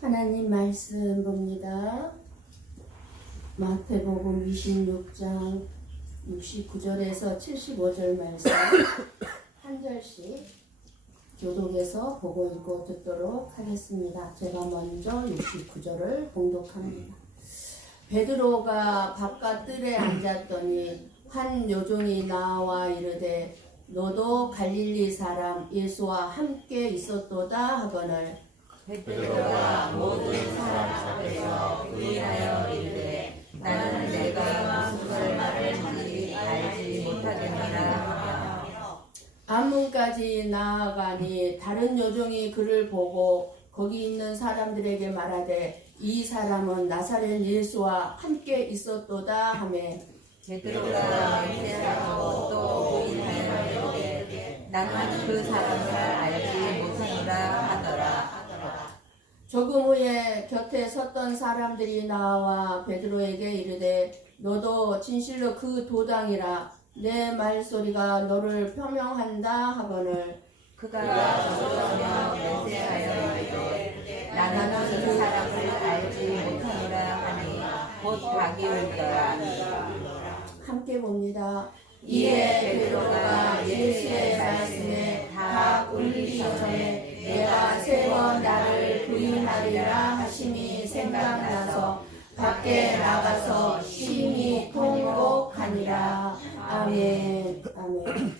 하나님 말씀 봅니다. 마태복음 26장 69절에서 75절 말씀 한 절씩 교독해서 보고 읽고 듣도록 하겠습니다. 제가 먼저 69절을 봉독합니다. 베드로가 바깥 뜰에 앉았더니 한 요종이 나와 이르되 너도 갈릴리 사람 예수와 함께 있었도다 하거늘 베드로가 모든 사람 앞에서 부인하여 이르되 나는 내가 무슨 말을 하는지 알지 못하겠느라 하며 앞문까지 나아가니 다른 요종이 그를 보고 거기 있는 사람들에게 말하되 이 사람은 나사렛 예수와 함께 있었도다 하매 베드로가 맹세하고 또 부인하여 이르되 나는 그 사람을 알지 못하노라 하더라. 조금 후에 곁에 섰던 사람들이 나와 베드로에게 이르되 너도 진실로 그 도당이라 내 말소리가 너를 표명한다 하거늘 그가 저러며 맹세하여 이르되 나는 그 사람을 알지 못하노라 하니 곧 닭이 울더라. 함께 봅니다. 이에 베드로가 예수의 말씀에 다 울리기 전에 내가 세 번 나를 부인하리라 하심이 생각나서 밖에 나가서 심히 통곡하니라. 아멘. 아멘.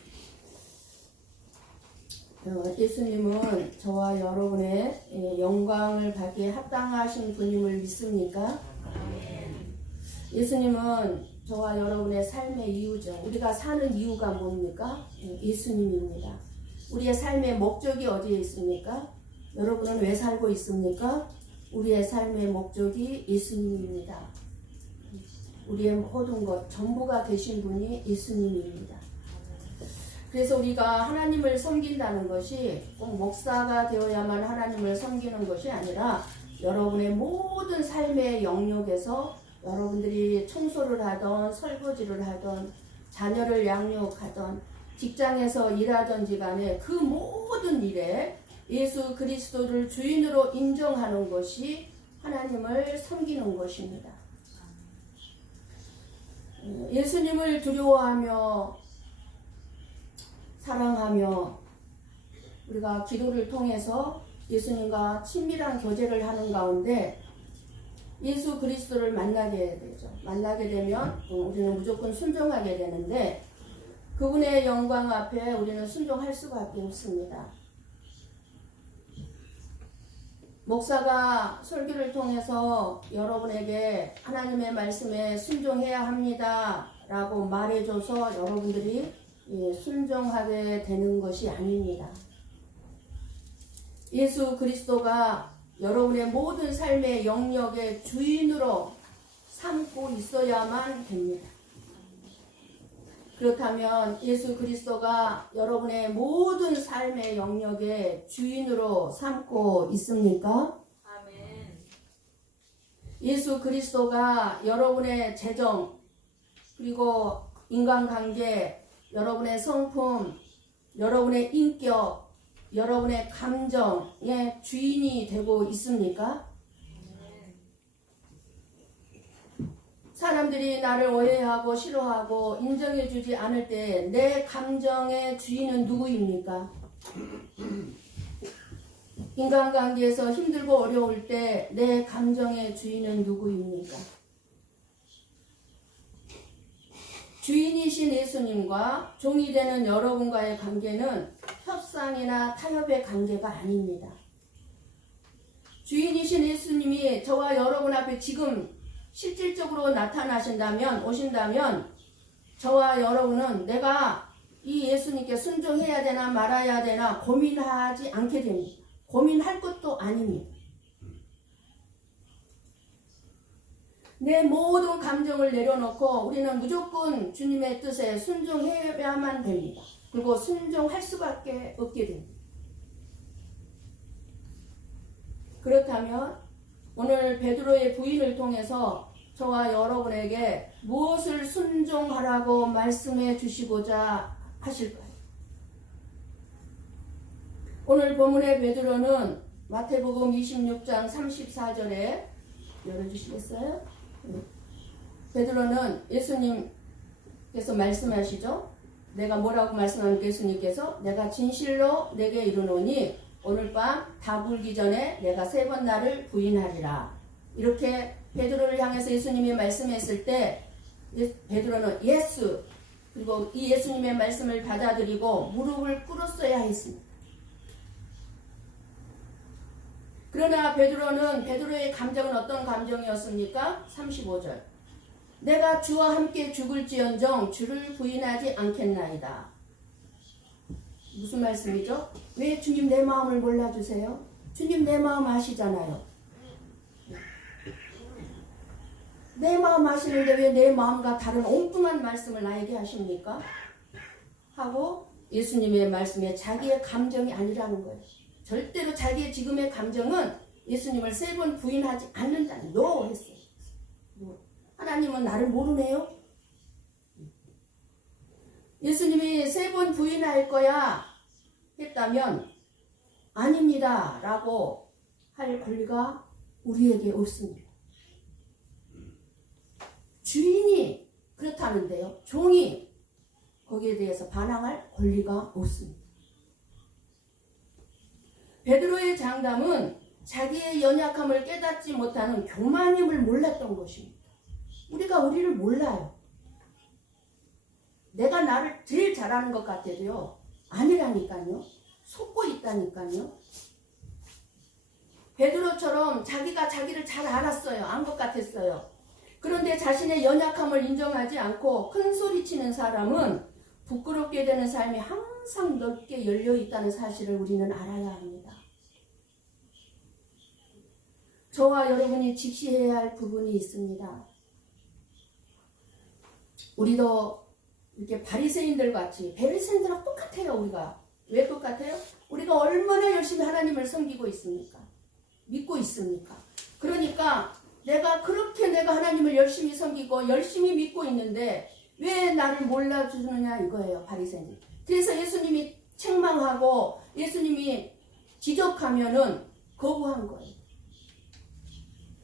예수님은 저와 여러분의 영광을 받기에 합당하신 분임을 믿습니까? 예수님은 저와 여러분의 삶의 이유죠. 우리가 사는 이유가 뭡니까? 예수님입니다. 우리의 삶의 목적이 어디에 있습니까? 여러분은 왜 살고 있습니까? 우리의 삶의 목적이 예수님입니다. 우리의 모든 것 전부가 되신 분이 예수님입니다. 그래서 우리가 하나님을 섬긴다는 것이 꼭 목사가 되어야만 하나님을 섬기는 것이 아니라 여러분의 모든 삶의 영역에서 여러분들이 청소를 하던 설거지를 하던 자녀를 양육하던 직장에서 일하던지 간에 그 모든 일에 예수 그리스도를 주인으로 인정하는 것이 하나님을 섬기는 것입니다. 예수님을 두려워하며 사랑하며 우리가 기도를 통해서 예수님과 친밀한 교제를 하는 가운데 예수 그리스도를 만나게 되죠. 만나게 되면 우리는 무조건 순종하게 되는데 그분의 영광 앞에 우리는 순종할 수밖에 없습니다. 목사가 설교를 통해서 여러분에게 하나님의 말씀에 순종해야 합니다 라고 말해줘서 여러분들이 순종하게 되는 것이 아닙니다. 예수 그리스도가 여러분의 모든 삶의 영역의 주인으로 삼고 있어야만 됩니다. 그렇다면 예수 그리스도가 여러분의 모든 삶의 영역의 주인으로 삼고 있습니까? 아멘. 예수 그리스도가 여러분의 재정, 그리고 인간관계, 여러분의 성품, 여러분의 인격, 여러분의 감정의 주인이 되고 있습니까? 사람들이 나를 오해하고 싫어하고 인정해주지 않을 때 내 감정의 주인은 누구입니까? 인간관계에서 힘들고 어려울 때 내 감정의 주인은 누구입니까? 주인이신 예수님과 종이 되는 여러분과의 관계는 협상이나 타협의 관계가 아닙니다. 주인이신 예수님이 저와 여러분 앞에 지금 실질적으로 오신다면 저와 여러분은 내가 이 예수님께 순종해야 되나 말아야 되나 고민하지 않게 됩니다. 고민할 것도 아닙니다. 내 모든 감정을 내려놓고 우리는 무조건 주님의 뜻에 순종해야만 됩니다. 그리고 순종할 수밖에 없게 됩니다. 그렇다면 오늘 베드로의 부인을 통해서 저와 여러분에게 무엇을 순종하라고 말씀해 주시고자 하실까요? 오늘 본문의 베드로는 마태복음 26장 34절에 열어주시겠어요? 베드로는 예수님께서 말씀하시죠. 내가 뭐라고 말씀하니까 예수님께서 내가 진실로 내게 이르노니 오늘 밤 다 불기 전에 내가 3번 나를 부인하리라. 이렇게 베드로를 향해서 예수님이 말씀했을 때 베드로는 예수, 그리고 이 예수님의 말씀을 받아들이고 무릎을 꿇었어야 했습니다. 그러나 베드로의 감정은 어떤 감정이었습니까? 35절. 내가 주와 함께 죽을지언정 주를 부인하지 않겠나이다. 무슨 말씀이죠? 왜 주님 내 마음을 몰라주세요? 주님 내 마음 아시잖아요. 내 마음 아시는데 왜 내 마음과 다른 엉뚱한 말씀을 나에게 하십니까? 하고 예수님의 말씀에 자기의 감정이 아니라는 거예요. 절대로 자기의 지금의 감정은 예수님을 3번 부인하지 않는다는 노 했어요. 하나님은 나를 모르네요? 예수님이 3번 부인할 거야 했다면 아닙니다 라고 할 권리가 우리에게 없습니다. 주인이 그렇다는데요, 종이 거기에 대해서 반항할 권리가 없습니다. 베드로의 장담은 자기의 연약함을 깨닫지 못하는 교만임을 몰랐던 것입니다. 우리가 우리를 몰라요. 내가 나를 제일 잘하는 것 같아도요, 아니라니까요. 속고 있다니까요. 베드로처럼 자기가 자기를 잘 알았어요. 안 것 같았어요. 그런데 자신의 연약함을 인정하지 않고 큰 소리치는 사람은 부끄럽게 되는 삶이 항상 넓게 열려 있다는 사실을 우리는 알아야 합니다. 저와 여러분이 직시해야 할 부분이 있습니다. 우리도 이렇게 바리새인들 같이, 바리새인들하고 똑같아요. 우리가 왜 똑같아요? 우리가 얼마나 열심히 하나님을 섬기고 있습니까? 믿고 있습니까? 그러니까 내가 하나님을 열심히 섬기고 열심히 믿고 있는데 왜 나를 몰라주느냐 이거예요. 바리새인들. 그래서 예수님이 책망하고 예수님이 지적하면은 거부한 거예요.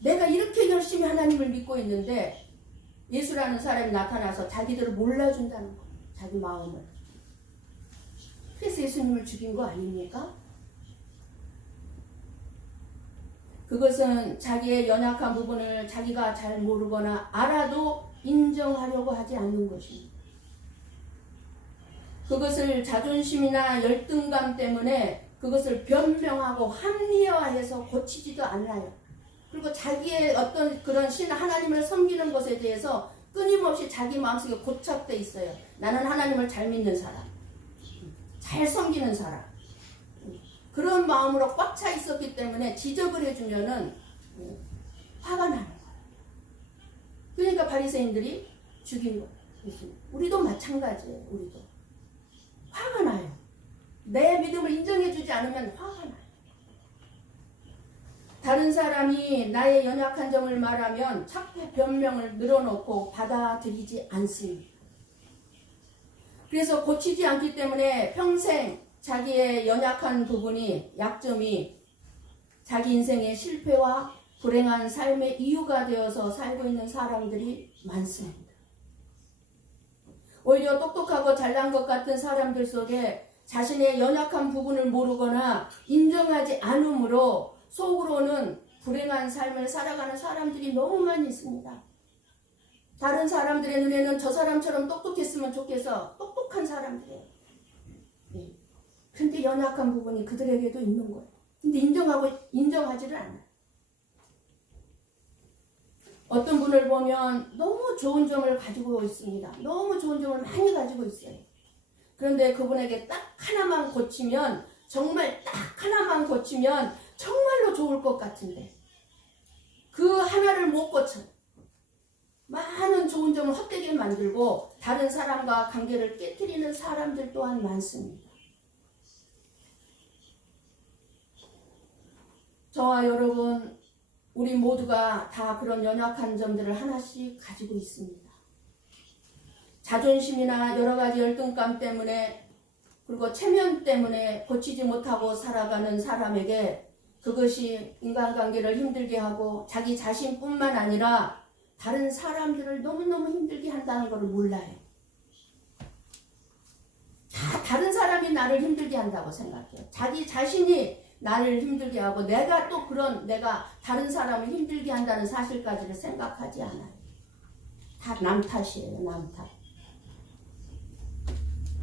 내가 이렇게 열심히 하나님을 믿고 있는데 예수라는 사람이 나타나서 자기들을 몰라준다는 거예요. 자기 마음을. 그래서 예수님을 죽인 거 아닙니까? 그것은 자기의 연약한 부분을 자기가 잘 모르거나 알아도 인정하려고 하지 않는 것입니다. 그것을 자존심이나 열등감 때문에 그것을 변명하고 합리화해서 고치지도 않아요. 그리고 자기의 어떤 그런 하나님을 섬기는 것에 대해서 끊임없이 자기 마음속에 고착돼 있어요. 나는 하나님을 잘 믿는 사람, 잘 섬기는 사람. 그런 마음으로 꽉 차 있었기 때문에 지적을 해주면은 화가 나는 거예요. 그러니까 바리새인들이 죽인 거예요. 우리도 마찬가지예요. 우리도 화가 나요. 내 믿음을 인정해주지 않으면 화가 나요. 다른 사람이 나의 연약한 점을 말하면 자꾸 변명을 늘어놓고 받아들이지 않습니다. 그래서 고치지 않기 때문에 평생 자기의 연약한 부분이, 약점이 자기 인생의 실패와 불행한 삶의 이유가 되어서 살고 있는 사람들이 많습니다. 오히려 똑똑하고 잘난 것 같은 사람들 속에 자신의 연약한 부분을 모르거나 인정하지 않으므로 속으로는 불행한 삶을 살아가는 사람들이 너무 많이 있습니다. 다른 사람들의 눈에는 저 사람처럼 똑똑했으면 좋겠어. 똑똑한 사람들이에요. 근데 연약한 부분이 그들에게도 있는 거예요. 근데 인정하지를 않아요. 어떤 분을 보면 너무 좋은 점을 가지고 있습니다. 너무 좋은 점을 많이 가지고 있어요. 그런데 그분에게 딱 하나만 고치면, 정말 딱 하나만 고치면 정말로 좋을 것 같은데 그 하나를 못 고쳐요. 많은 좋은 점을 헛되게 만들고 다른 사람과 관계를 깨트리는 사람들 또한 많습니다. 저와 여러분, 우리 모두가 다 그런 연약한 점들을 하나씩 가지고 있습니다. 자존심이나 여러 가지 열등감 때문에, 그리고 체면 때문에 고치지 못하고 살아가는 사람에게 그것이 인간관계를 힘들게 하고 자기 자신뿐만 아니라 다른 사람들을 너무너무 힘들게 한다는 것을 몰라요. 다른 사람이 나를 힘들게 한다고 생각해요. 자기 자신이 나를 힘들게 하고 내가 다른 사람을 힘들게 한다는 사실까지를 생각하지 않아요. 다 남 탓이에요. 남 탓.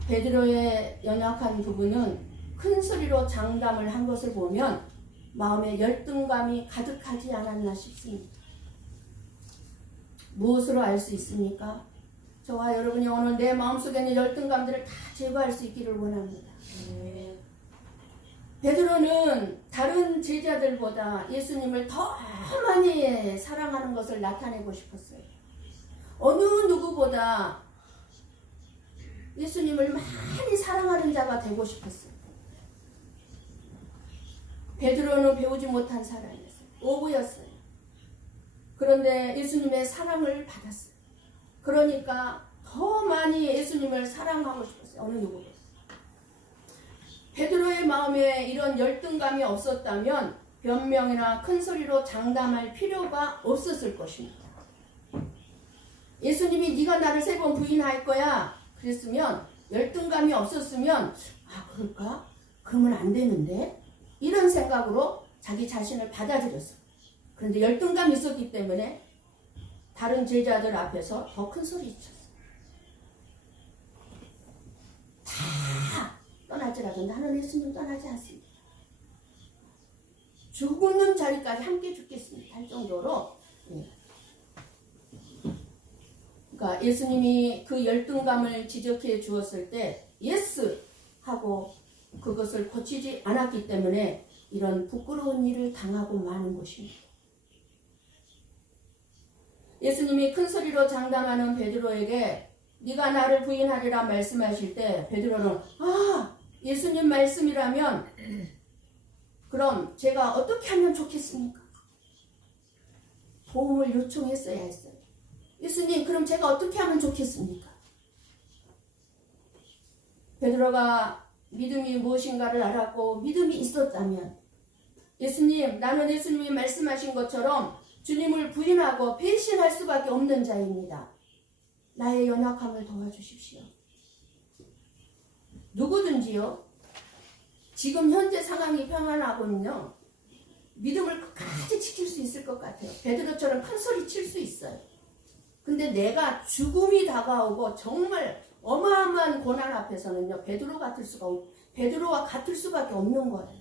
베드로의 연약한 부분은 큰 소리로 장담을 한 것을 보면 마음에 열등감이 가득하지 않았나 싶습니다. 무엇으로 알 수 있습니까? 저와 여러분이 오늘 내 마음속에 있는 열등감들을 다 제거할 수 있기를 원합니다. 베드로는 다른 제자들보다 예수님을 더 많이 사랑하는 것을 나타내고 싶었어요. 어느 누구보다 예수님을 많이 사랑하는 자가 되고 싶었어요. 베드로는 배우지 못한 사람이었어요. 어부였어요. 그런데 예수님의 사랑을 받았어요. 그러니까 더 많이 예수님을 사랑하고 싶었어요. 어느 누구보다. 베드로의 마음에 이런 열등감이 없었다면 변명이나 큰 소리로 장담할 필요가 없었을 것입니다. 예수님이 네가 나를 3번 부인할 거야 그랬으면, 열등감이 없었으면 그럴까? 그러면 안 되는데? 이런 생각으로 자기 자신을 받아들였어요. 그런데 열등감이 있었기 때문에 다른 제자들 앞에서 더 큰 소리 쳤어요. 다 떠날지라도 나는 예수님 떠나지 않습니다. 죽는 자리까지 함께 죽겠습니다 할 정도로. 그러니까 예수님이 그 열등감을 지적해 주었을 때 예스 하고 그것을 고치지 않았기 때문에 이런 부끄러운 일을 당하고 마는 것입니다. 예수님이 큰 소리로 장담하는 베드로에게 네가 나를 부인하리라 말씀하실 때 베드로는 예수님 말씀이라면 그럼 제가 어떻게 하면 좋겠습니까? 도움을 요청했어야 했어요. 예수님, 그럼 제가 어떻게 하면 좋겠습니까? 베드로가 믿음이 무엇인가를 알았고 믿음이 있었다면, 예수님, 나는 예수님이 말씀하신 것처럼 주님을 부인하고 배신할 수밖에 없는 자입니다. 나의 연약함을 도와주십시오. 누구든지요, 지금 현재 상황이 평안하고는요, 믿음을 끝까지 지킬 수 있을 것 같아요. 베드로처럼 큰 소리 칠 수 있어요. 근데 내가 죽음이 다가오고 정말 어마어마한 고난 앞에서는요, 베드로와 같을 수밖에 없는 거예요.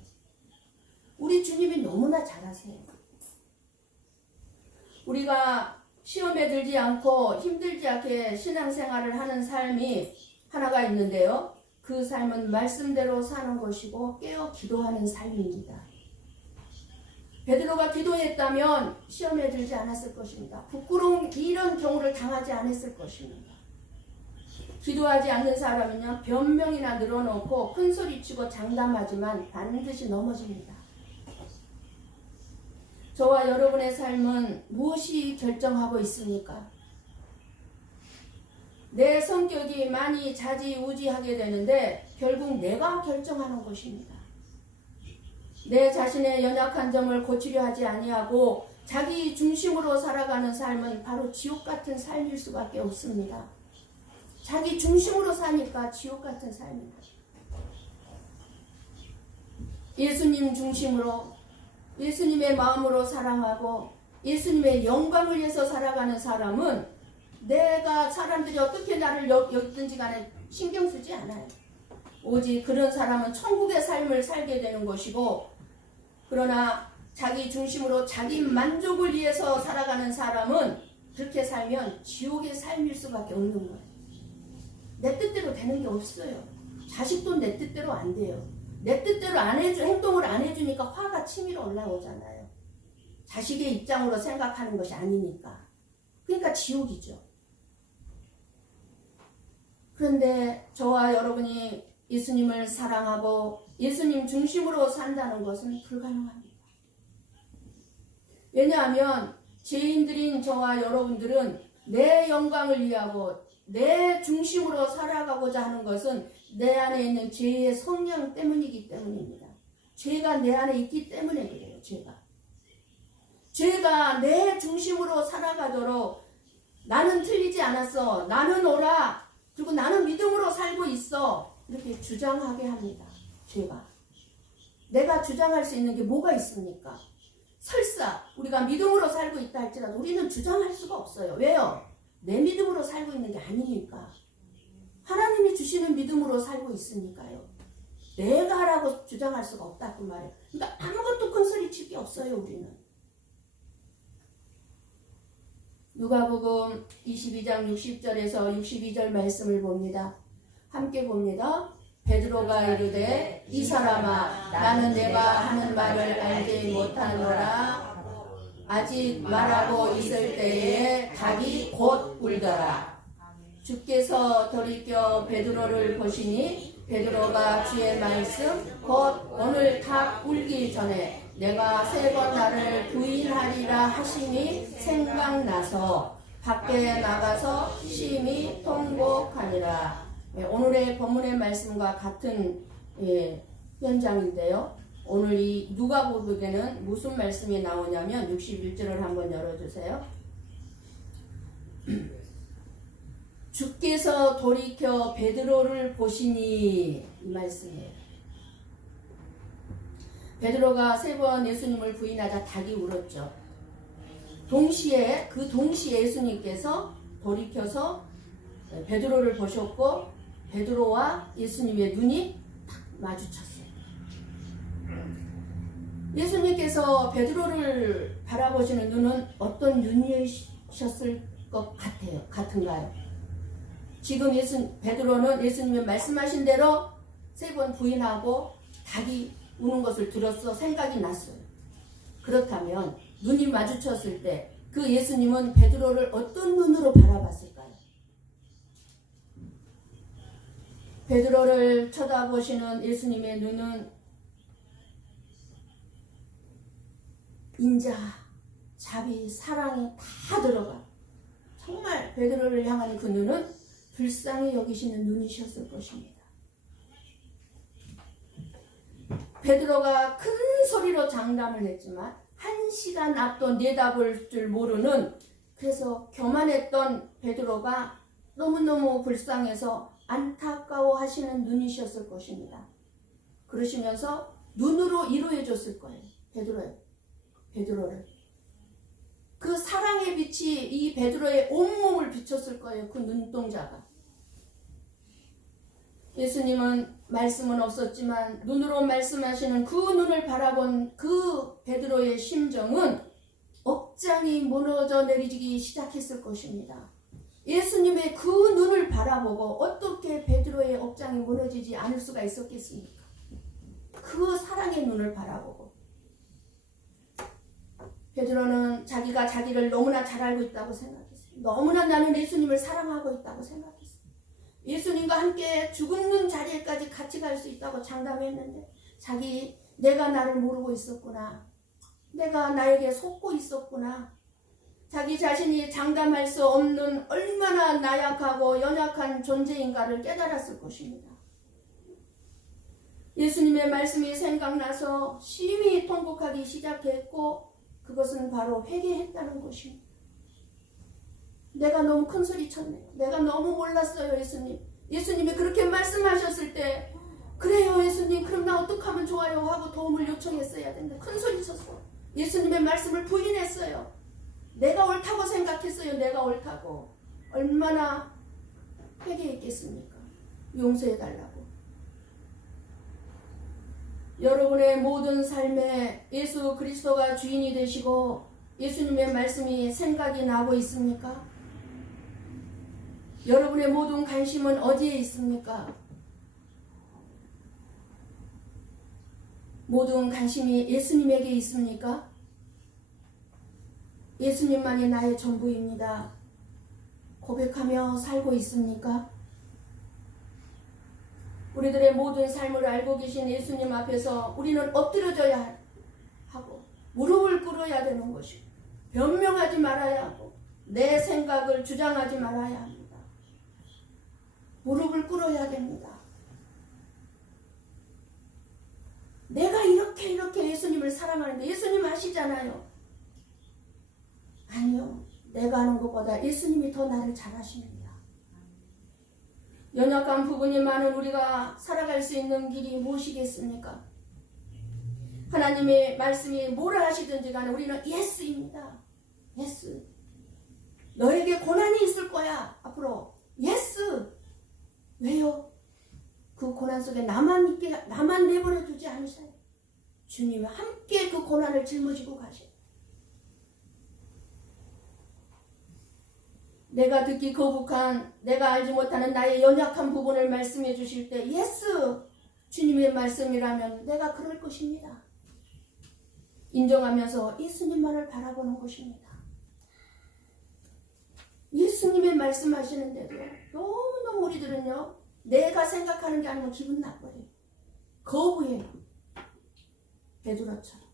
우리 주님이 너무나 잘하세요. 우리가 시험에 들지 않고 힘들지 않게 신앙생활을 하는 삶이 하나가 있는데요. 그 삶은 말씀대로 사는 것이고 깨어 기도하는 삶입니다. 베드로가 기도했다면 시험에 들지 않았을 것입니다. 부끄러운 이런 경우를 당하지 않았을 것입니다. 기도하지 않는 사람은요, 변명이나 늘어놓고 큰소리치고 장담하지만 반드시 넘어집니다. 저와 여러분의 삶은 무엇이 결정하고 있습니까? 내 성격이 많이 자지우지하게 되는데 결국 내가 결정하는 것입니다. 내 자신의 연약한 점을 고치려 하지 아니하고 자기 중심으로 살아가는 삶은 바로 지옥 같은 삶일 수밖에 없습니다. 자기 중심으로 사니까 지옥 같은 삶입니다. 예수님 중심으로, 예수님의 마음으로 사랑하고 예수님의 영광을 위해서 살아가는 사람은 내가 사람들이 어떻게 나를 여기든지 간에 신경 쓰지 않아요. 오직 그런 사람은 천국의 삶을 살게 되는 것이고, 그러나 자기 중심으로 자기 만족을 위해서 살아가는 사람은 그렇게 살면 지옥의 삶일 수밖에 없는 거예요. 내 뜻대로 되는 게 없어요. 자식도 내 뜻대로 안 돼요. 내 뜻대로 행동을 안 해주니까 화가 치밀어 올라오잖아요. 자식의 입장으로 생각하는 것이 아니니까. 그러니까 지옥이죠. 그런데 저와 여러분이 예수님을 사랑하고 예수님 중심으로 산다는 것은 불가능합니다. 왜냐하면 죄인들인 저와 여러분들은 내 영광을 위하고 내 중심으로 살아가고자 하는 것은 내 안에 있는 죄의 성량 때문이기 때문입니다. 죄가 내 안에 있기 때문에 그래요. 죄가 내 중심으로 살아가도록 나는 틀리지 않았어, 나는 옳아, 그리고 나는 믿음으로 살고 있어, 이렇게 주장하게 합니다. 죄가. 내가 주장할 수 있는 게 뭐가 있습니까? 설사 우리가 믿음으로 살고 있다 할지라도 우리는 주장할 수가 없어요. 왜요? 내 믿음으로 살고 있는 게 아니니까. 하나님이 주시는 믿음으로 살고 있으니까요. 내가 하라고 주장할 수가 없다 그 말이에요. 그러니까 아무것도 큰 소리 칠 게 없어요. 우리는. 누가복음 22장 60절에서 62절 말씀을 봅니다. 함께 봅니다. 베드로가 이르되 이 사람아 나는 내가 하는 말을 알지 못하노라. 아직 말하고 있을 때에 닭이 곧 울더라. 주께서 돌이켜 베드로를 보시니 베드로가 주의 말씀 곧 오늘 닭 울기 전에 내가 3번 나를 부인하리라 하심이 생각나서 밖에 나가서 심히 통곡하니라. 오늘의 본문의 말씀과 같은 현장인데요. 오늘 이 누가복음에는 무슨 말씀이 나오냐면 61절을 한번 열어주세요. 주께서 돌이켜 베드로를 보시니, 이 말씀이에요. 베드로가 3번 예수님을 부인하자 닭이 울었죠. 동시에 예수님께서 돌이켜서 베드로를 보셨고 베드로와 예수님의 눈이 딱 마주쳤어요. 예수님께서 베드로를 바라보시는 눈은 어떤 눈이셨을 것 같은가요? 지금 베드로는 예수님이 말씀하신 대로 3번 부인하고 닭이 우는 것을 들어서 생각이 났어요. 그렇다면 눈이 마주쳤을 때 그 예수님은 베드로를 어떤 눈으로 바라봤을까요? 베드로를 쳐다보시는 예수님의 눈은 인자, 자비, 사랑이 다 들어가. 정말 베드로를 향하는 그 눈은 불쌍히 여기시는 눈이셨을 것입니다. 베드로가 큰 소리로 장담을 했지만 1시간 앞도 내다볼 줄 모르는, 그래서 교만했던 베드로가 너무너무 불쌍해서 안타까워 하시는 눈이셨을 것입니다. 그러시면서 눈으로 위로해 줬을 거예요. 베드로를. 그 사랑의 빛이 이 베드로의 온몸을 비췄을 거예요. 그 눈동자가. 예수님은 말씀은 없었지만 눈으로 말씀하시는 그 눈을 바라본 그 베드로의 심정은 억장이 무너져 내리기 시작했을 것입니다. 예수님의 그 눈을 바라보고 어떻게 베드로의 억장이 무너지지 않을 수가 있었겠습니까? 그 사랑의 눈을 바라보고. 베드로는 자기가 자기를 너무나 잘 알고 있다고 생각했어요. 너무나 나는 예수님을 사랑하고 있다고 생각했어요. 예수님과 함께 죽는 자리에까지 같이 갈 수 있다고 장담했는데 내가 나를 모르고 있었구나. 내가 나에게 속고 있었구나. 자기 자신이 장담할 수 없는 얼마나 나약하고 연약한 존재인가를 깨달았을 것입니다. 예수님의 말씀이 생각나서 심히 통곡하기 시작했고 그것은 바로 회개했다는 것입니다. 내가 너무 큰 소리 쳤네요. 내가 너무 몰랐어요, 예수님. 예수님이 그렇게 말씀하셨을 때 그래요, 예수님. 그럼 나 어떡하면 좋아요? 하고 도움을 요청했어야 된다. 큰 소리 쳤어. 예수님의 말씀을 부인했어요. 내가 옳다고 생각했어요. 내가 옳다고. 얼마나 회개했겠습니까? 용서해달라고. 여러분의 모든 삶에 예수 그리스도가 주인이 되시고 예수님의 말씀이 생각이 나고 있습니까? 여러분의 모든 관심은 어디에 있습니까? 모든 관심이 예수님에게 있습니까? 예수님만이 나의 전부입니다. 고백하며 살고 있습니까? 우리들의 모든 삶을 알고 계신 예수님 앞에서 우리는 엎드려져야 하고 무릎을 꿇어야 되는 것이고 변명하지 말아야 하고 내 생각을 주장하지 말아야 합니다. 무릎을 꿇어야 됩니다. 내가 이렇게 예수님을 사랑하는데 예수님 아시잖아요. 아니요. 내가 하는 것보다 예수님이 더 나를 잘 아십니다. 연약한 부분이 많은 우리가 살아갈 수 있는 길이 무엇이겠습니까? 하나님의 말씀이 뭐를 하시든지 간에 우리는 예스입니다. 예스. 너에게 고난이 있을 거야. 앞으로 예스. 왜요? 그 고난 속에 나만 내버려 두지 않으셔요. 주님이 함께 그 고난을 짊어지고 가셔요. 내가 듣기 거북한, 내가 알지 못하는 나의 연약한 부분을 말씀해 주실 때 예스! 주님의 말씀이라면 내가 그럴 것입니다. 인정하면서 예수님만을 바라보는 것입니다. 예수님의 말씀하시는데도 너무너무 우리들은요, 내가 생각하는 게 아니면 기분 나빠요. 거부해요. 베드로처럼.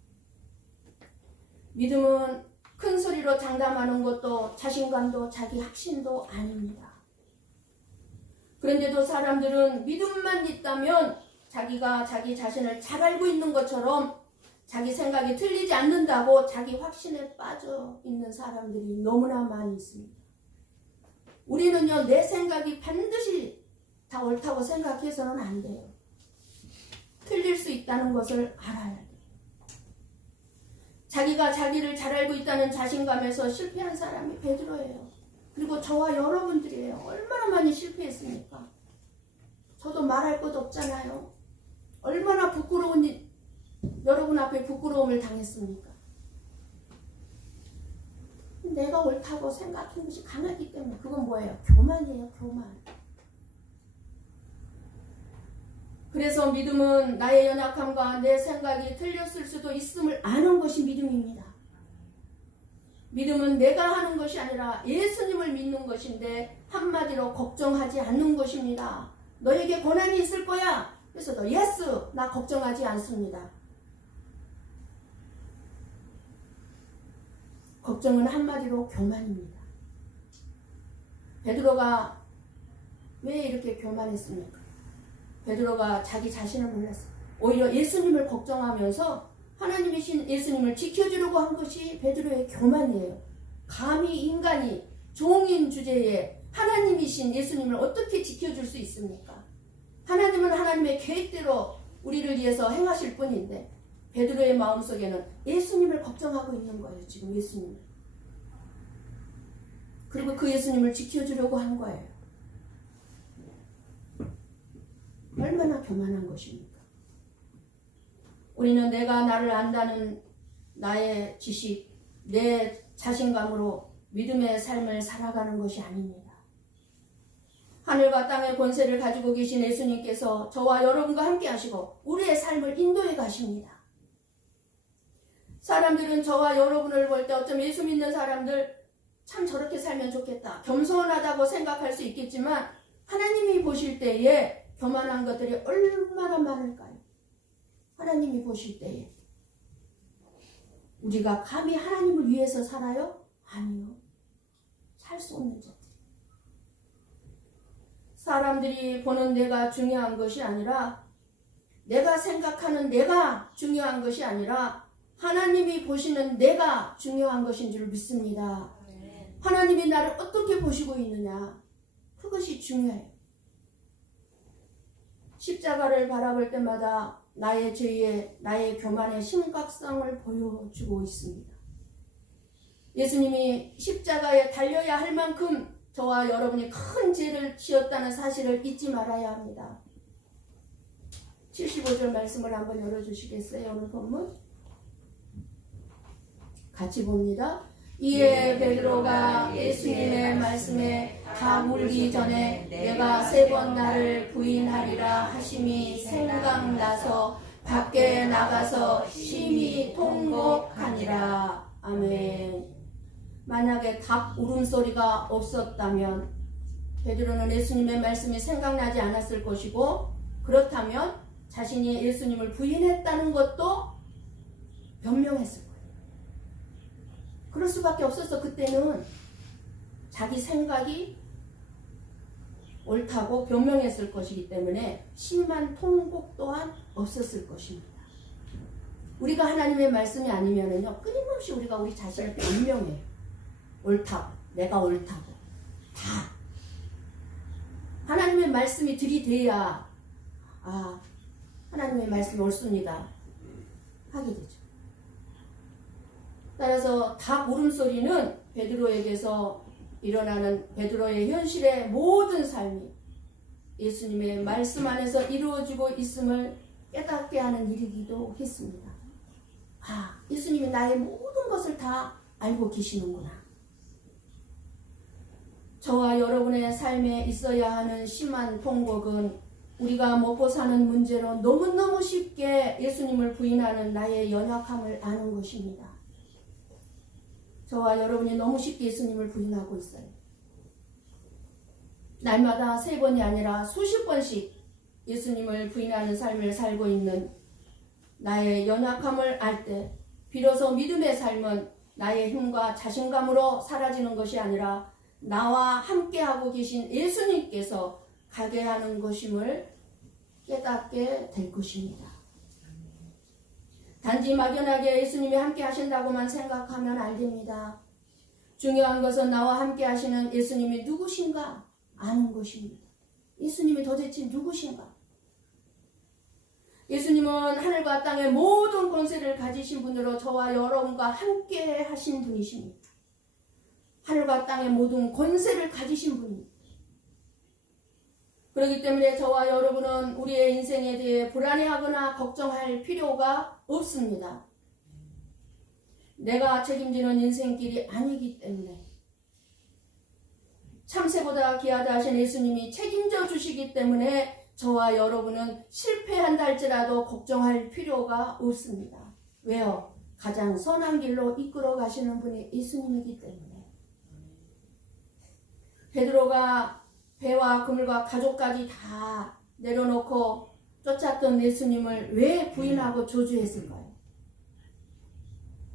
믿음은 큰 소리로 장담하는 것도 자신감도 자기 확신도 아닙니다. 그런데도 사람들은 믿음만 있다면 자기가 자기 자신을 잘 알고 있는 것처럼 자기 생각이 틀리지 않는다고 자기 확신에 빠져 있는 사람들이 너무나 많이 있습니다. 우리는요, 내 생각이 반드시 다 옳다고 생각해서는 안 돼요. 틀릴 수 있다는 것을 알아야 돼요. 자기가 자기를 잘 알고 있다는 자신감에서 실패한 사람이 베드로예요. 그리고 저와 여러분들이에요. 얼마나 많이 실패했습니까? 저도 말할 것 없잖아요. 얼마나 부끄러운 여러분 앞에 부끄러움을 당했습니까? 내가 옳다고 생각하는 것이 강하기 때문에 그건 뭐예요? 교만이에요. 교만. 그래서 믿음은 나의 연약함과 내 생각이 틀렸을 수도 있음을 아는 것이 믿음입니다. 믿음은 내가 하는 것이 아니라 예수님을 믿는 것인데 한마디로 걱정하지 않는 것입니다. 너에게 고난이 있을 거야. 그래서 너 예스, 나 걱정하지 않습니다. 걱정은 한마디로 교만입니다. 베드로가 왜 이렇게 교만했습니까? 베드로가 자기 자신을 몰랐어요. 오히려 예수님을 걱정하면서 하나님이신 예수님을 지켜주려고 한 것이 베드로의 교만이에요. 감히 인간이 종인 주제에 하나님이신 예수님을 어떻게 지켜줄 수 있습니까? 하나님은 하나님의 계획대로 우리를 위해서 행하실 뿐인데 베드로의 마음속에는 예수님을 걱정하고 있는 거예요. 지금 예수님을. 그리고 그 예수님을 지켜주려고 한 거예요. 얼마나 교만한 것입니까? 우리는 내가 나를 안다는 나의 지식, 내 자신감으로 믿음의 삶을 살아가는 것이 아닙니다. 하늘과 땅의 권세를 가지고 계신 예수님께서 저와 여러분과 함께 하시고 우리의 삶을 인도해 가십니다. 사람들은 저와 여러분을 볼 때 어쩜 예수 믿는 사람들 참 저렇게 살면 좋겠다, 겸손하다고 생각할 수 있겠지만 하나님이 보실 때에 교만한 것들이 얼마나 많을까요? 하나님이 보실 때에 우리가 감히 하나님을 위해서 살아요? 아니요. 살 수 없는 자들. 사람들이 보는 내가 중요한 것이 아니라 내가 생각하는 내가 중요한 것이 아니라 하나님이 보시는 내가 중요한 것인 줄 믿습니다. 하나님이 나를 어떻게 보시고 있느냐, 그것이 중요해요. 십자가를 바라볼 때마다 나의 죄의, 나의 교만의 심각성을 보여주고 있습니다. 예수님이 십자가에 달려야 할 만큼 저와 여러분이 큰 죄를 지었다는 사실을 잊지 말아야 합니다. 75절 말씀을 한번 열어주시겠어요? 오늘 본문 같이 봅니다. 이에 베드로가 예수님의 말씀에 다 물기 전에 내가 3번 나를 부인하리라 하심이 생각나서 밖에 나가서 심히 통곡하니라. 아멘. 만약에 닭 울음소리가 없었다면 베드로는 예수님의 말씀이 생각나지 않았을 것이고, 그렇다면 자신이 예수님을 부인했다는 것도 변명했을 거예요. 그럴 수밖에 없었어. 그때는 자기 생각이 옳다고 변명했을 것이기 때문에 심한 통곡 또한 없었을 것입니다. 우리가 하나님의 말씀이 아니면은요, 끊임없이 우리가 우리 자신을 변명해. 옳다고, 내가 옳다고. 다. 하나님의 말씀이 들이대야, 아, 하나님의 말씀이 옳습니다. 하게 되죠. 따라서 닭 울음소리는 베드로에게서 일어나는 베드로의 현실의 모든 삶이 예수님의 말씀 안에서 이루어지고 있음을 깨닫게 하는 일이기도 했습니다. 아, 예수님이 나의 모든 것을 다 알고 계시는구나. 저와 여러분의 삶에 있어야 하는 심한 통곡은 우리가 먹고 사는 문제로 너무너무 쉽게 예수님을 부인하는 나의 연약함을 아는 것입니다. 저와 여러분이 너무 쉽게 예수님을 부인하고 있어요. 날마다 3번이 아니라 수십 번씩 예수님을 부인하는 삶을 살고 있는 나의 연약함을 알 때 비로소 믿음의 삶은 나의 힘과 자신감으로 사라지는 것이 아니라 나와 함께하고 계신 예수님께서 가게 하는 것임을 깨닫게 될 것입니다. 단지 막연하게 예수님이 함께 하신다고만 생각하면 안 됩니다. 중요한 것은 나와 함께 하시는 예수님이 누구신가 아는 것입니다. 예수님이 도대체 누구신가? 예수님은 하늘과 땅의 모든 권세를 가지신 분으로 저와 여러분과 함께 하신 분이십니다. 하늘과 땅의 모든 권세를 가지신 분입니다. 그렇기 때문에 저와 여러분은 우리의 인생에 대해 불안해하거나 걱정할 필요가 없습니다. 내가 책임지는 인생길이 아니기 때문에 참새보다 귀하다 하신 예수님이 책임져 주시기 때문에 저와 여러분은 실패한다 할지라도 걱정할 필요가 없습니다. 왜요? 가장 선한 길로 이끌어 가시는 분이 예수님이기 때문에. 베드로가 배와 그물과 가족까지 다 내려놓고 쫓았던 예수님을 왜 부인하고 저주했을까요?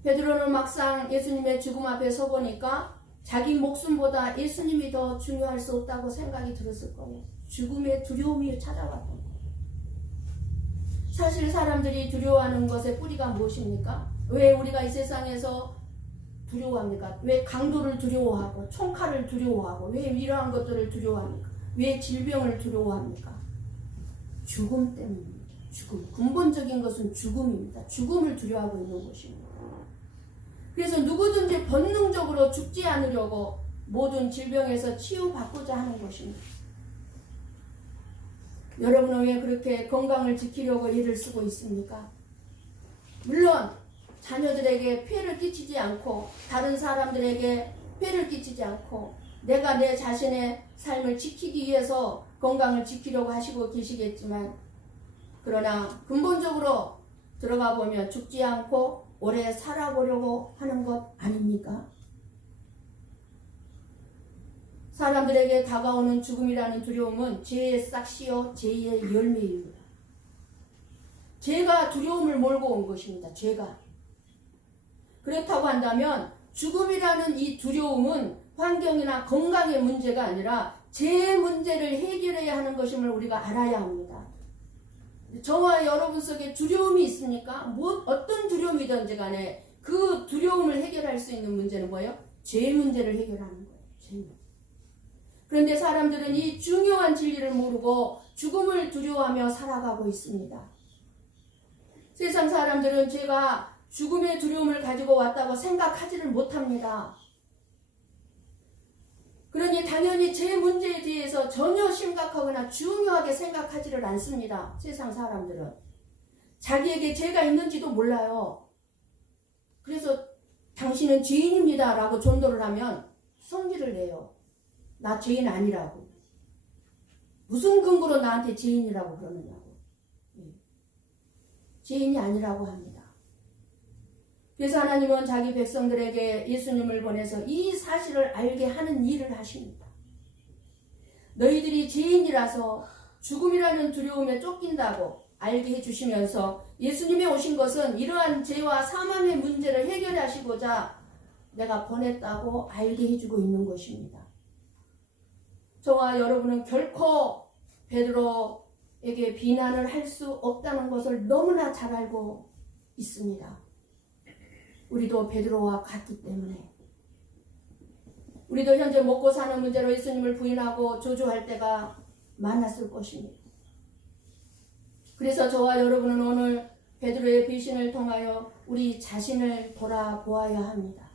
베드로는 막상 예수님의 죽음 앞에 서보니까 자기 목숨보다 예수님이 더 중요할 수 없다고 생각이 들었을 거예요. 죽음의 두려움이 찾아왔던 거예요. 사실 사람들이 두려워하는 것의 뿌리가 무엇입니까? 왜 우리가 이 세상에서 두려워합니까? 왜 강도를 두려워하고 총칼을 두려워하고 왜 이러한 것들을 두려워합니까? 왜 질병을 두려워합니까? 죽음 때문입니다. 죽음. 근본적인 것은 죽음입니다. 죽음을 두려워하고 있는 것입니다. 그래서 누구든지 본능적으로 죽지 않으려고 모든 질병에서 치유받고자 하는 것입니다. 여러분은 왜 그렇게 건강을 지키려고 애를 쓰고 있습니까? 물론 자녀들에게 피해를 끼치지 않고 다른 사람들에게 피해를 끼치지 않고 내가 내 자신의 삶을 지키기 위해서 건강을 지키려고 하시고 계시겠지만 그러나 근본적으로 들어가 보면 죽지 않고 오래 살아보려고 하는 것 아닙니까? 사람들에게 다가오는 죽음이라는 두려움은 죄의 싹시요 죄의 열매입니다. 죄가 두려움을 몰고 온 것입니다. 죄가. 그렇다고 한다면 죽음이라는 이 두려움은 환경이나 건강의 문제가 아니라 죄의 문제를 해결해야 하는 것임을 우리가 알아야 합니다. 저와 여러분 속에 두려움이 있습니까? 어떤 두려움이든지 간에 그 두려움을 해결할 수 있는 문제는 뭐예요? 죄 문제를 해결하는 거예요. 죄 문제. 그런데 사람들은 이 중요한 진리를 모르고 죽음을 두려워하며 살아가고 있습니다. 세상 사람들은 죄가 죽음의 두려움을 가지고 왔다고 생각하지를 못합니다. 그러니 당연히 죄 문제에 대해서 전혀 심각하거나 중요하게 생각하지를 않습니다. 세상 사람들은. 자기에게 죄가 있는지도 몰라요. 그래서 당신은 죄인입니다 라고 전도를 하면 성질을 내요. 나 죄인 아니라고. 무슨 근거로 나한테 죄인이라고 그러느냐고. 죄인이 아니라고 합니다. 그래서 하나님은 자기 백성들에게 예수님을 보내서 이 사실을 알게 하는 일을 하십니다. 너희들이 죄인이라서 죽음이라는 두려움에 쫓긴다고 알게 해주시면서 예수님이 오신 것은 이러한 죄와 사망의 문제를 해결하시고자 내가 보냈다고 알게 해주고 있는 것입니다. 저와 여러분은 결코 베드로에게 비난을 할 수 없다는 것을 너무나 잘 알고 있습니다. 우리도 베드로와 같기 때문에 우리도 현재 먹고 사는 문제로 예수님을 부인하고 저주할 때가 많았을 것입니다. 그래서 저와 여러분은 오늘 베드로의 비신을 통하여 우리 자신을 돌아보아야 합니다.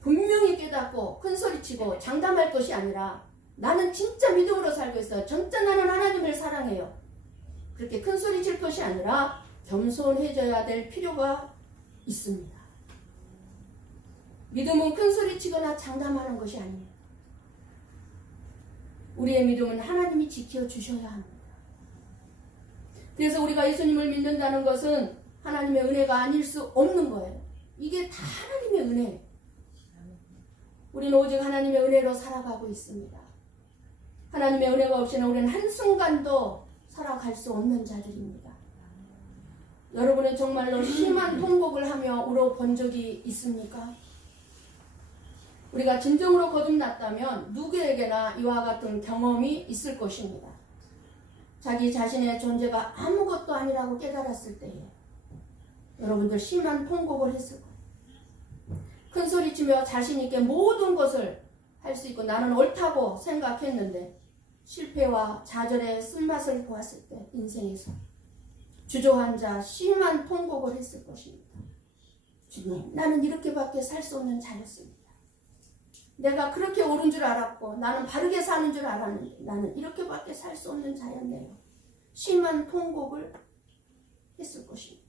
분명히 깨닫고 큰소리치고 장담할 것이 아니라 나는 진짜 믿음으로 살고 있어요. 진짜 나는 하나님을 사랑해요. 그렇게 큰소리칠 것이 아니라 겸손해져야 될 필요가 있습니다. 믿음은 큰소리치거나 장담하는 것이 아닙니다. 우리의 믿음은 하나님이 지켜주셔야 합니다. 그래서 우리가 예수님을 믿는다는 것은 하나님의 은혜가 아닐 수 없는 거예요. 이게 다 하나님의 은혜예요. 우리는 오직 하나님의 은혜로 살아가고 있습니다. 하나님의 은혜가 없이는 우리는 한순간도 살아갈 수 없는 자들입니다. 여러분은 정말로 심한 통곡을 하며 울어본 적이 있습니까? 우리가 진정으로 거듭났다면 누구에게나 이와 같은 경험이 있을 것입니다. 자기 자신의 존재가 아무것도 아니라고 깨달았을 때에 여러분들 심한 통곡을 했을 거예요. 큰 소리치며 자신 있게 모든 것을 할 수 있고 나는 옳다고 생각했는데 실패와 좌절의 쓴맛을 보았을 때 인생에서 주저한 자 심한 통곡을 했을 것입니다. 주님, 나는 이렇게밖에 살 수 없는 자였습니다. 내가 그렇게 옳은 줄 알았고 나는 바르게 사는 줄 알았는데 나는 이렇게밖에 살 수 없는 자였네요. 심한 통곡을 했을 것입니다.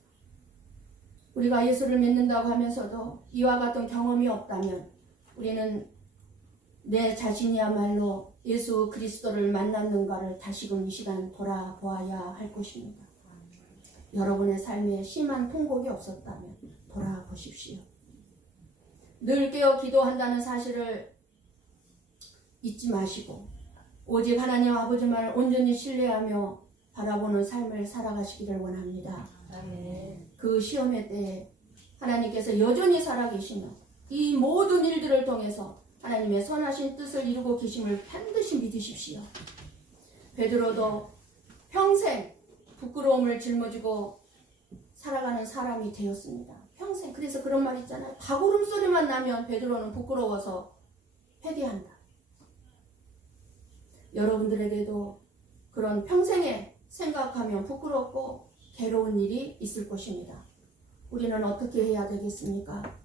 우리가 예수를 믿는다고 하면서도 이와 같은 경험이 없다면 우리는 내 자신이야말로 예수 그리스도를 만났는가를 다시금 이 시간 돌아보아야 할 것입니다. 여러분의 삶에 심한 통곡이 없었다면 돌아보십시오. 늘 깨어 기도한다는 사실을 잊지 마시고 오직 하나님 아버지만을 온전히 신뢰하며 바라보는 삶을 살아가시기를 원합니다. 아멘. 그 시험의 때에 하나님께서 여전히 살아계시며 이 모든 일들을 통해서 하나님의 선하신 뜻을 이루고 계심을 반드시 믿으십시오. 베드로도 평생 부끄러움을 짊어지고 살아가는 사람이 되었습니다. 평생. 그래서 그런 말 있잖아요. 닭울음 소리만 나면 베드로는 부끄러워서 회개한다. 여러분들에게도 그런 평생에 생각하면 부끄럽고 괴로운 일이 있을 것입니다. 우리는 어떻게 해야 되겠습니까?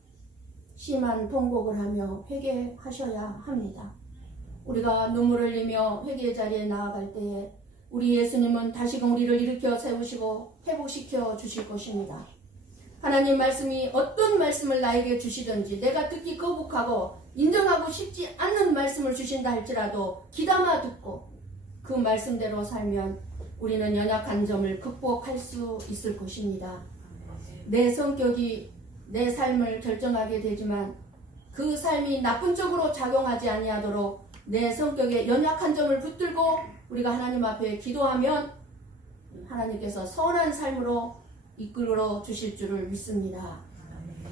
심한 통곡을 하며 회개하셔야 합니다. 우리가 눈물을 흘리며 회개의 자리에 나아갈 때에 우리 예수님은 다시금 우리를 일으켜 세우시고 회복시켜 주실 것입니다. 하나님 말씀이 어떤 말씀을 나에게 주시든지 내가 듣기 거북하고 인정하고 싶지 않는 말씀을 주신다 할지라도 귀담아 듣고 그 말씀대로 살면 우리는 연약한 점을 극복할 수 있을 것입니다. 내 성격이 내 삶을 결정하게 되지만 그 삶이 나쁜 쪽으로 작용하지 아니하도록 내 성격에 연약한 점을 붙들고 우리가 하나님 앞에 기도하면 하나님께서 선한 삶으로 이끌어 주실 줄을 믿습니다.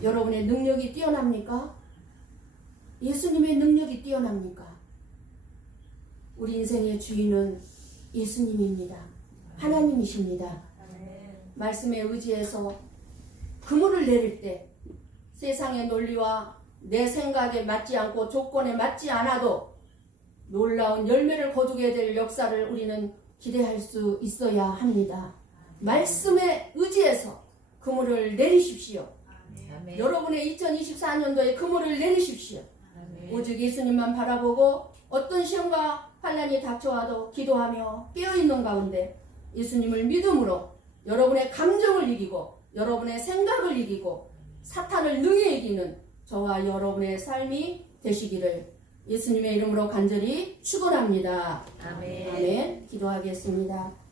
여러분의 능력이 뛰어납니까? 예수님의 능력이 뛰어납니까? 우리 인생의 주인은 예수님입니다. 하나님이십니다. 말씀에 의지해서 그물을 내릴 때 세상의 논리와 내 생각에 맞지 않고 조건에 맞지 않아도 놀라운 열매를 거두게 될 역사를 우리는 기대할 수 있어야 합니다. 말씀에 의지해서 그물을 내리십시오. 아멘. 여러분의 2024년도에 그물을 내리십시오. 아멘. 오직 예수님만 바라보고 어떤 시험과 환난이 닥쳐와도 기도하며 깨어있는 가운데 예수님을 믿음으로 여러분의 감정을 이기고 여러분의 생각을 이기고 사탄을 능히 이기는 저와 여러분의 삶이 되시기를 예수님의 이름으로 간절히 축원합니다. 아멘. 아멘. 기도하겠습니다.